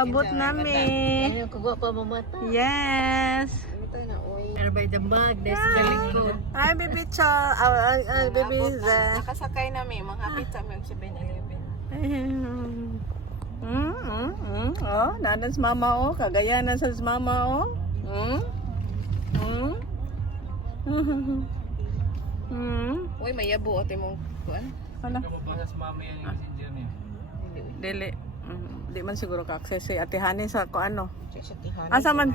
Abot namin. Ayun, kagwa pa mamata. Yes. Pero by the bag, there's the likod. Hi, baby Cha. Ay, baby Za. Nakasakay namin, manghapit sa mga 7-Eleven. Oh, nanan sa mama oh. Kagayanan sa mama oh. Uy, may yabo ate mong kuan. Wala. Kapag sa mama yan yung messenger niya. Dili. Di man siguro ka-access si Ate Hani sa ano. Sa tihanan. Asa man?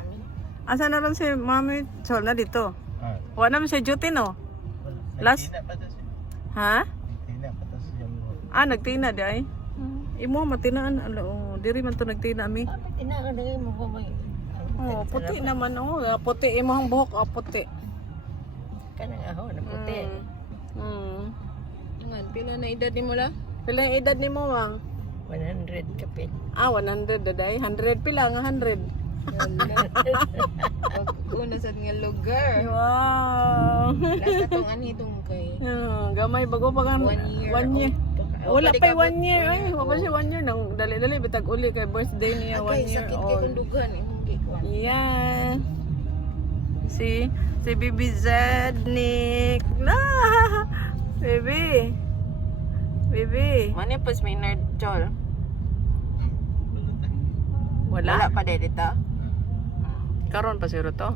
Asa na ron si Mami Chol na dito? Wala naman siya duty no? Last? Ha? Nagtina di ay? Imo matinaan. Diri man to nagtina mi. Tinaan na mo ko may. Oh, puti naman oh. Puti imo ang buhok oh, puti. Kanang aho na puti. Ngan pila na edad nimo la? Pila ang edad nimo mang? 100 kapit. 100 daday. 100 pila nga 100. Una sa nga lugar. Wow. Nasa tong anitong kay. Gamay bago pa kan 1 year. 1 year. Wala pa 1 year ay, wala pa siya 1 year nang dali-dali bitag uli kay birthday niya 1 year sakit kay old. kundugan imong gikuan. Yeah. Si Baby Z Nick. Baby. Baby. Mani pas may nerd chol. Wala. Wala pa dito. Karon pa siguro to.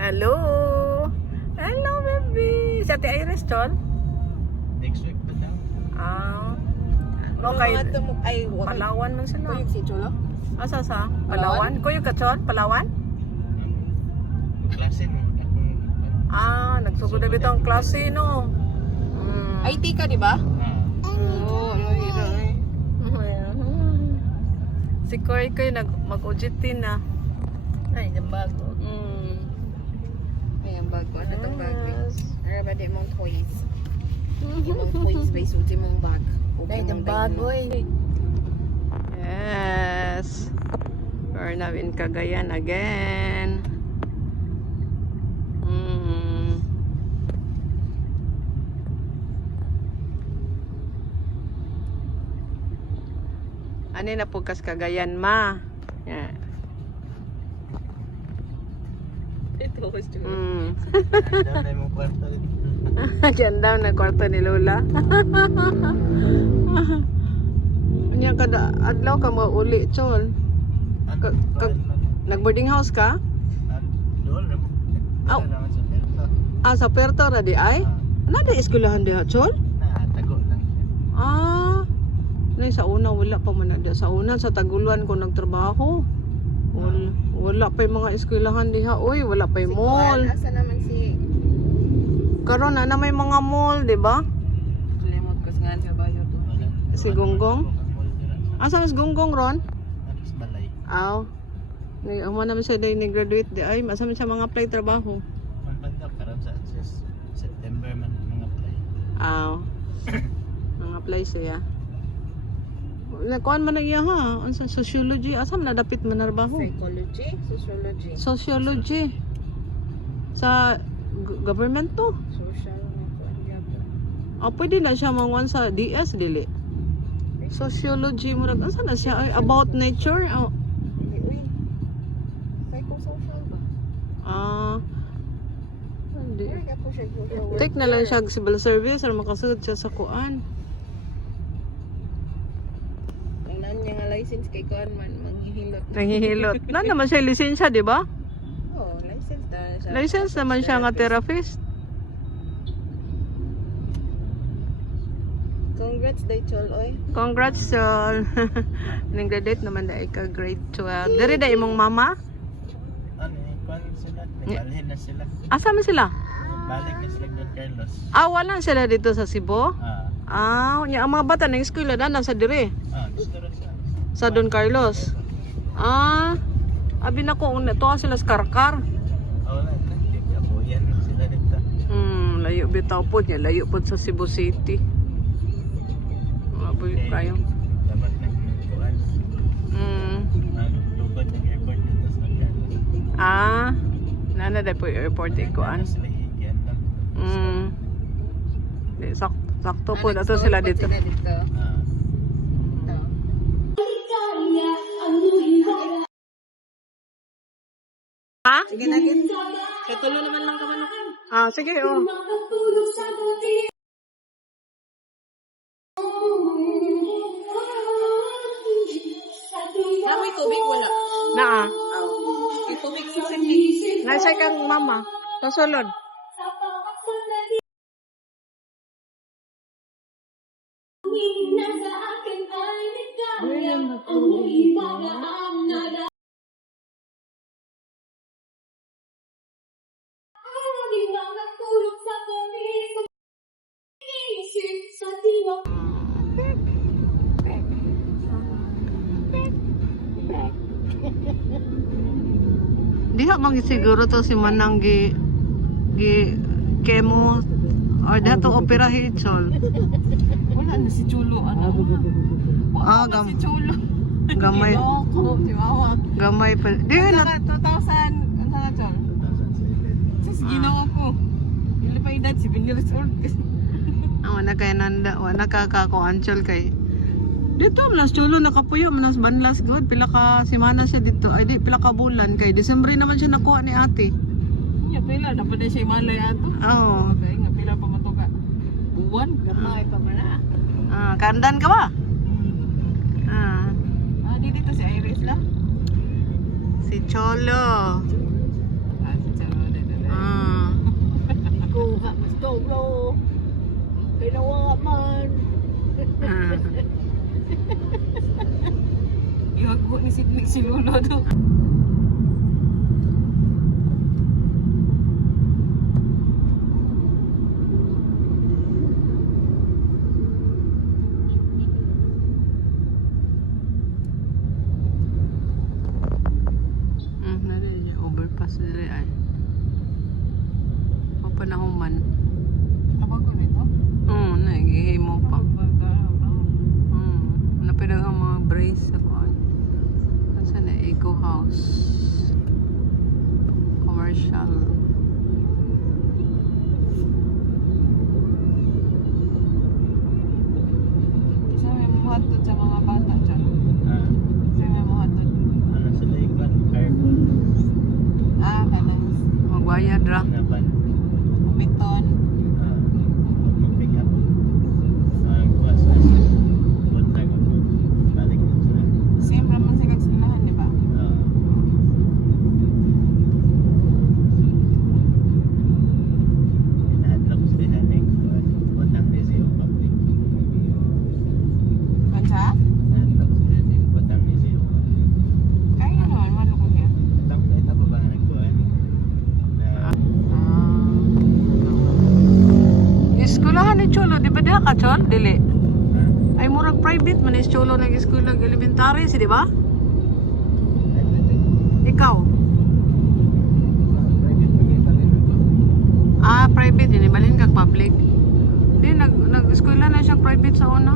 Hello. Hello baby. Si Ate Iris chol. Next week pa daw. Okay. Ay, Palawan man sila. Kuyog si Cholo? Asa sa? Palawan? Kuya ka chol? Palawan? Klase mo. Nagsugod na dito ang klase, no? IT ka, di ba? Oo, ano yun eh. Si Koy mag-UGT na. Ay, yung bago. Ay, yung bago. Ano itong bago? Ano ba di mong toys? Imong toys ba isuti mong bag? Ay, yung bago eh. Yes. We're now in Cagayan again. Ano na po kas Cagayan ma? Yeah. Ito was true. Daw na yung kwarto dito. Diyan daw na kwarto ni Lola. Anya kada adlaw ka mauli chol. Nag-boarding house ka? Doon na mo. Aw. Sa Puerto ra di ay? Nada eskwelahan diha chol? Tago lang siya. Nay sa una wala pa man na sa una sa Taguluan ko nagtrabaho. Wala pa yung mga eskwelahan diha. Uy, wala pa yung mall. Asa naman si... Karon na may mga mall, di ba? Kalimot ko nga sa bayo to. Si Gonggong. Asa na si Gonggong ron? Alas balay. Aw. Amo naman siya day ni graduate di ay asa man siya mga apply trabaho. Ang banda karon sa September man mga apply. Mga apply siya. Kuan man na iya ha, unsa sociology, asa man nadapit man trabaho? Psychology? Sociology? Sociology. Sa government to. Social? Pwede na siya manguan sa DS dili. Sociology murag asa na siya ay about nature. Hindi, uy. Psychosocial ba? Hindi. Uy, ka po siya social Take na lang siya civil service or makasud siya sa kuan. Ang naan niya nga license kay kuan man, manghihilot. Nangihilot. Na naman siya lisensya, di ba? Oh, license na siya. License naman siya nga therapist. Congrats, day chol, oy. Congrats, Sol. Nang-graduate naman dahil ka grade 12. Dari da imong mama? Ano kwan sila? Nagbalhin na sila. Asa man sila? Balik na sila Don Carlos. Wala sila dito sa Cebu? Ang mga bata ng eskwela na nasa dire. Gusto rin siya. Sa Don Carlos. Abi na ko to sila sa Karkar. Wala na. Yan sila dito. Layo bitaw po niya, layo po sa Cebu City. Mabuyo kayo. Dapat nagkuhan. Lugod ng airport dito sa Don Carlos. Nana dahil po yung airport ikuan. Sila higyan lang. Sakto po na to sila dito. Sila dito. Ito. Ha? Sige natin. Katulo naman lang ka man. Ah, sige, oh. May tubig wala. Naa. May tubig sa sink. Nasa kang mama. Pasulod. Diha bang siguro to si Manang gi kemo or dato opera hitchol. Wala na si Chulo. Ano? Ah, Chulo. gamay. Loko, si Mama. Gamay pa. Di na 2000, ano na Chol? Sis, ginawa ko. Hindi pa edad, 7 years old. wala kay nanda, wala kakakuanchol kay. Dito manas chulo nakapuyo manas banlas god pila ka semana siya dito. Ay di pila ka bulan kay Disyembre naman siya nakuha ni ate. Iya, pila. Dapat na siya malay ato. Oo. Okay, nga pila pa matuga. Buwan, gamay pa man na. Ah, kandan ka ba? Ah, Di dito si Iris la. si Cholo. Si Cholo na. Ah. Ikaw ka, mas Cholo. Pinawa man. Ah. Iwag ni si Lolo do. Nari niya overpass dili ay. Papanahuman. Abang ko nito. Nagihimo pa. Napirang ang mga brace sa kuan. Asa na Eco House. Commercial. Isa may muhatod sa mga bata dyan. Ah, Isa may muhatod. ano sila yung carbon Kanang Magbayad ra. na ban. biton. Mag-pick up. Kuha sa one time ako. Balik na sila. Same naman sila silahan, di ba? Hinahadlok sila haning Batang Rizal Public. Kansa? Hinahadlok sila haning Batang Rizal Public. Kaya naman, malukog yan. Tapos ito pa ba nagkuhan? Na Iskulahan ni Cholo, di ba diha ka Chol? Dili. Ay murag private man is Cholo nag-eskwela elementary, si di ba? Ikaw? private pa rin ako. Ah, private din balin kag public. Di nag-eskwela na siya private sa una.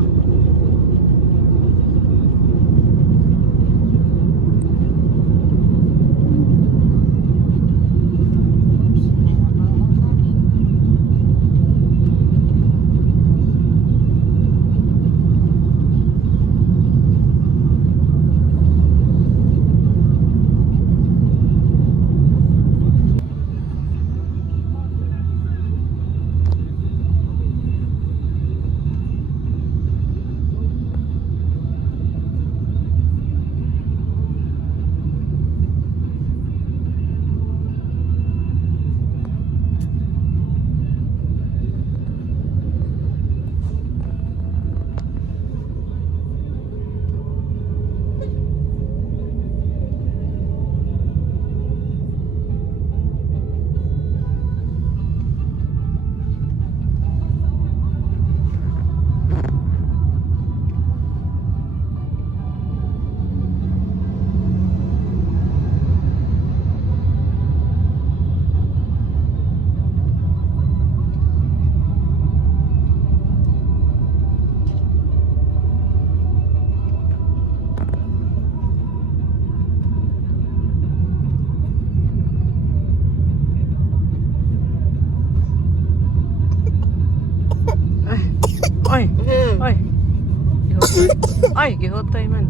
Ay, gihotay man.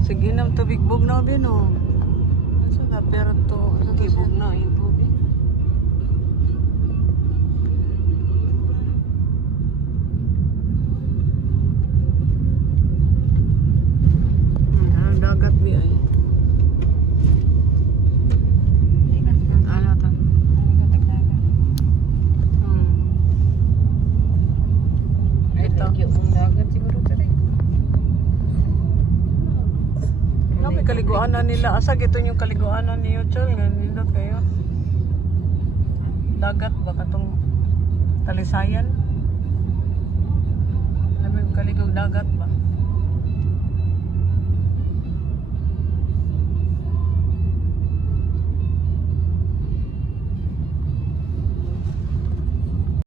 Sige nam tubig bog na din oh. Sa na pero to, sa tubig na ito. Ang dagat bi ay. Ano ta? Ito. Yung dagat siguro to rin. May kaliguanan nila. Asa gito yung kaliguanan ni Yochol nga nindot kayo. Dagat ba katong Talisayan? Alam mo yung kaligog dagat.